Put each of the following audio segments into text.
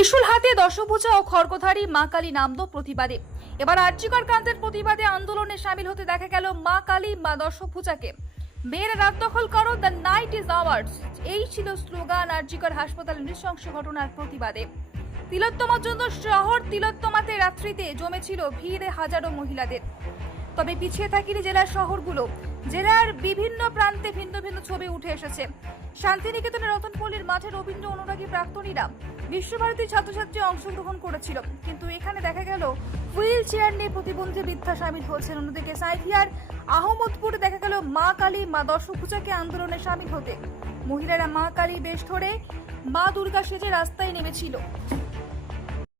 ত্রিশূল হাতে দশভুজা ও খড়গধারী মা কালী নামদ প্রতিবাদে। এবার আর্যিকর কাণ্ডের প্রতিবাদে আন্দোলনে সামিল হতে দেখা গেল মা কালী মা দশভুজাকে। মেয়েরা রাত দখল করো, দ্য নাইট ইজ আওয়ার্স, এই ছিল স্লোগান আর্যিকর হাসপাতালে নৃশংস ঘটনার প্রতিবাদে। তিলোত্তমার জন্য শহর তিলোত্তমাতে রাত্রিতে জমেছিল ভিড় হাজারো মহিলাদের। তবে পিছিয়ে থাকিনি জেলার শহরগুলো। জেলার বিভিন্ন প্রান্তে ভিন্ন ভিন্ন ছবি উঠে এসেছে। শান্তিনিকেতনের রতনপল্লীর মাঠে রবীন্দ্র অনুরাগী প্রাক্তনীরা বিশ্বভারতীর ছাত্রছাত্রী অংশগ্রহণ করেছিল, কিন্তু এখানে দেখা গেল হুইল চেয়ার নিয়ে প্রতিবন্ধী বৃদ্ধা সামিল হয়েছেন। অন্যদিকে সাঁইথিয়ার আহমদপুরে দেখা গেল মা কালী মা দশভুজাকে আন্দোলনে সামিল হতে। মহিলারা মা কালী বেশ ধরে মা দুর্গা সেজে রাস্তায় নেমেছিল।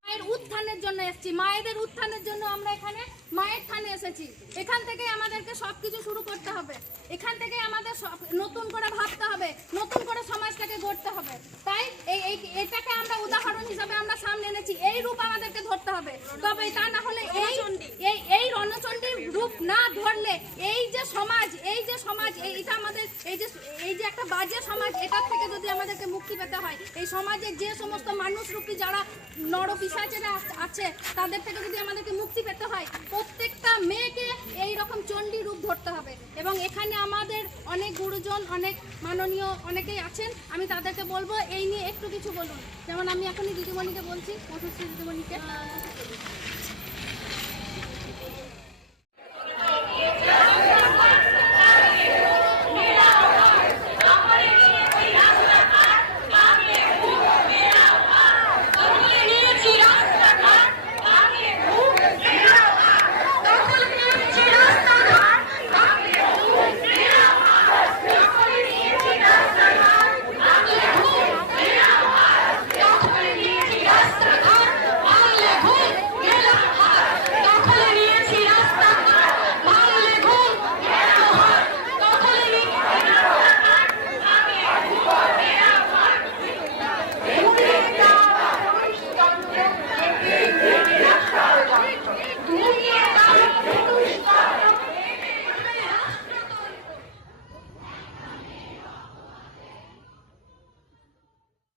মায়ের উত্থানের জন্য এসেছি, মায়েদের উত্থানের জন্য আমরা এখানে মায়ের থানে এসেছি। এখান থেকে আমাদেরকে সবকিছু শুরু করতে হবে, এখান থেকে আমাদের নতুন করে ভাবতে হবে, নতুন করে সমাজটাকে গড়তে হবে। তাই এটাকে আমরা উদাহরণ হিসাবে আমরা সামনে এনেছি। এই রূপ আমাদেরকে ধরতে হবে, তবে তা না হলে এই রণচণ্ডীর রূপ না ধরলে এই যে সমাজ এইটা আমাদের এই যে একটা বাজে সমাজ, এটার থেকে যদি আমাদেরকে মুক্তি পেতে হয়, এই সমাজে যে সমস্ত মানুষরূপী যারা নরপিশাচেরা আছে তাদের থেকে যদি আমাদেরকে মুক্তি পেতে হয়, প্রত্যেকটা মেয়েকে এই রকম চণ্ডী রূপ ধরতে হবে। এবং এখানে আমাদের অনেক গুরুজন, অনেক মাননীয় অনেকেই আছেন, আমি তাদেরকে বলবো এই নিয়ে একটু কিছু বলুন। যেমন আমি এখনই দিদিমণিকে বলছি, মধুশ্রী দিদিমণিকে।